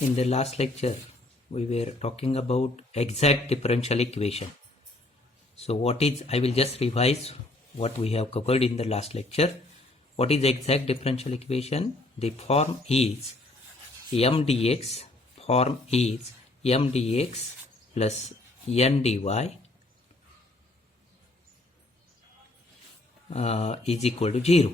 In the last lecture, we were talking about exact differential equation. So I will just revise what we have covered in the last lecture. What is exact differential equation? The form is m dx, form is m dx plus n dy is equal to 0.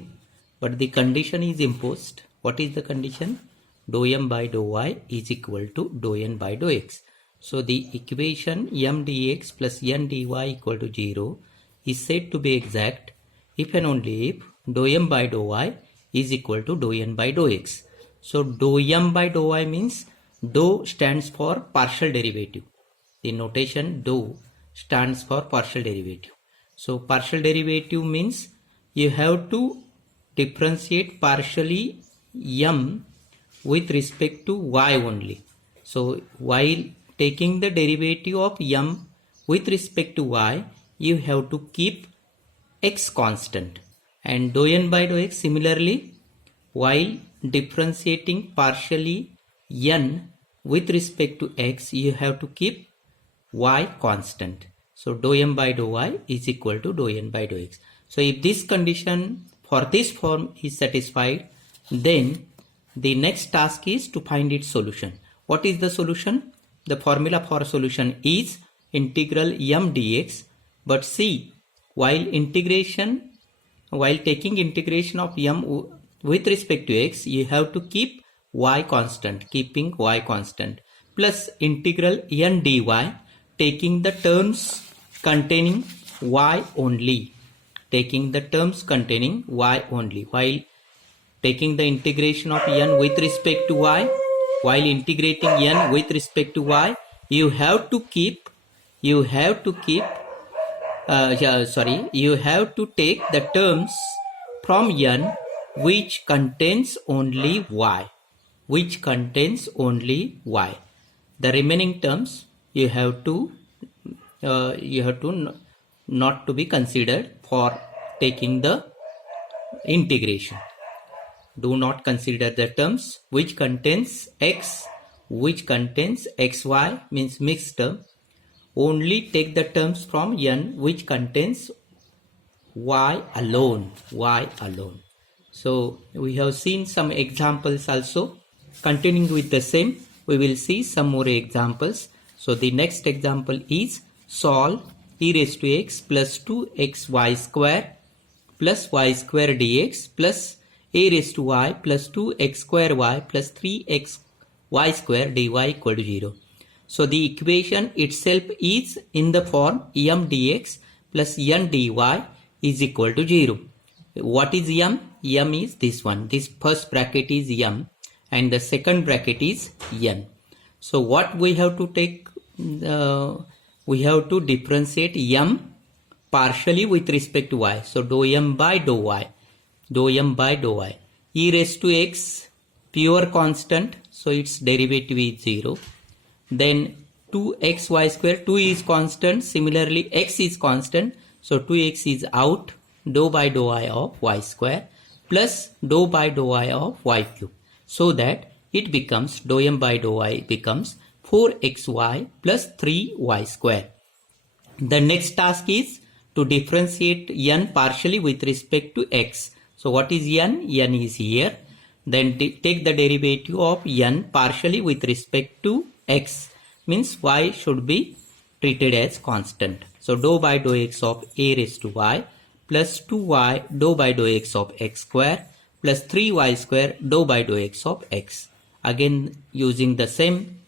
But the condition is imposed. What is the condition? Dou m by dou y is equal to dou n by dou x. So the equation m dx plus n dy equal to 0 is said to be exact if and only if dou m by dou y is equal to dou n by dou x. So dou m by dou y means dou stands for partial derivative. The notation dou stands for partial derivative. So partial derivative means you have to differentiate partially m with respect to y only. So while taking the derivative of m with respect to y, you have to keep x constant, and dou n by dou x similarly, while differentiating partially n with respect to x, you have to keep y constant. So dou m by dou y is equal to dou n by dou x. So if this condition for this form is satisfied, then the next task is to find its solution. What is the solution? The formula for solution is integral m dx. But see, while taking integration of m with respect to x, you have to keep y constant, keeping y constant, plus integral n dy, taking the terms containing y only, while taking the integration of n with respect to y, while integrating n with respect to y, you have to take the terms from n which contains only y, The remaining terms you have to not to be considered for taking the integration. Do not consider the terms which contains x, which contains xy, means mixed term. Only take the terms from n which contains y alone. So we have seen some examples also. Continuing with the same, we will see some more examples. So the next example is solve e raised to x plus 2xy square plus y square dx plus a raised to y plus 2x square y plus 3xy square dy equal to 0. So the equation itself is in the form m dx plus n dy is equal to 0. What is m? M is this one. This first bracket is m and the second bracket is n. So what we have to take? We have to differentiate m partially with respect to y. So dou m by dou y. E raised to x, pure constant, so its derivative is 0. Then 2xy square, 2 is constant, similarly x is constant, so 2x is out, dou by dou y of y square plus dou by dou y of y cube, so that it becomes dou m by dou y becomes 4xy plus 3y square. The next task is to differentiate n partially with respect to x. So what is n? N is here. Then take the derivative of n partially with respect to x, means y should be treated as constant. So dou by dou x of a raised to y plus 2y dou by dou x of x square plus 3y square dou by dou x of x. Again using the same,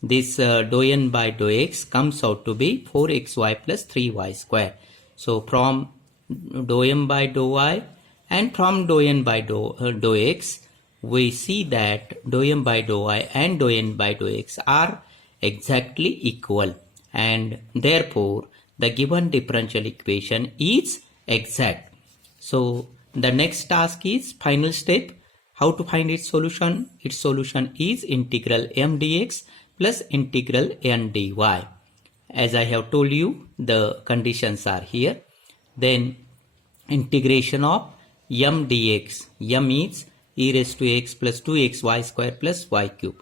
this dou n by dou x comes out to be 4xy plus 3y square. So from dou m by dou y and from dou n by dou x, we see that dou m by dou y and dou n by dou x are exactly equal, and therefore the given differential equation is exact. So the next task is final step. How to find its solution? Its solution is integral m dx plus integral n dy. As I have told you, the conditions are here. Then integration of m dx. M is e raised to x plus 2xy square plus y cube,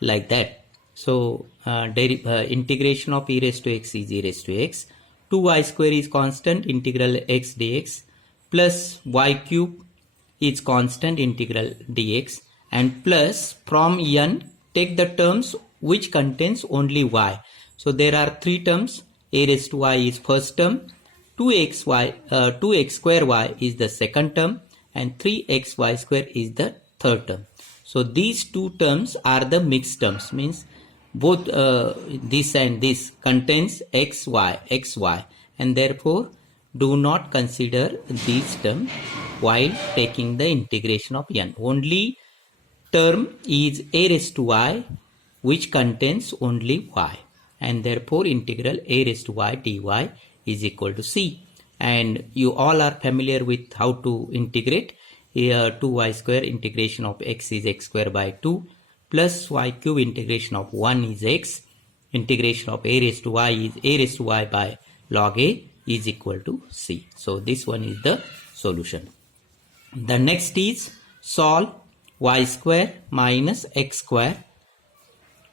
like that. So integration of e raised to x is e raised to x. 2y square is constant, integral x dx, plus y cube is constant, integral dx, and plus from n take the terms which contains only y. So there are three terms. A raised to y is first term, 2x square y is the second term, and 3xy square is the third term. So these two terms are the mixed terms, means both this and this contains xy, and therefore do not consider these terms while taking the integration of n. Only term is a raised to y which contains only y, and therefore integral a raised to y dy is equal to c. And you all are familiar with how to integrate. Here 2y square integration of x is x square by 2 plus y cube integration of 1 is x, integration of a raised to y is a raised to y by log a is equal to c. So this one is the solution. The next is solve y square minus x square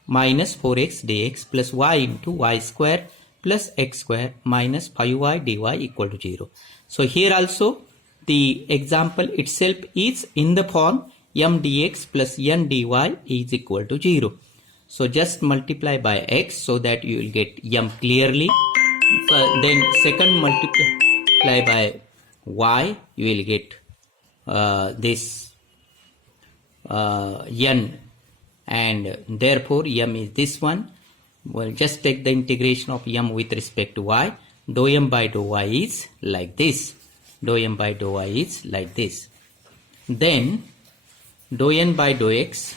minus 4x dx plus y into y square plus x square minus 5y dy equal to 0. So here also the example itself is in the form m dx plus n dy is equal to 0. So just multiply by x so that you will get m clearly. Then second multiply by y, you will get this n, and therefore m is this one. Well, just take the integration of m with respect to y. Dou m by dou y is like this. Dou m by dou y is like this. Then dou n by dou x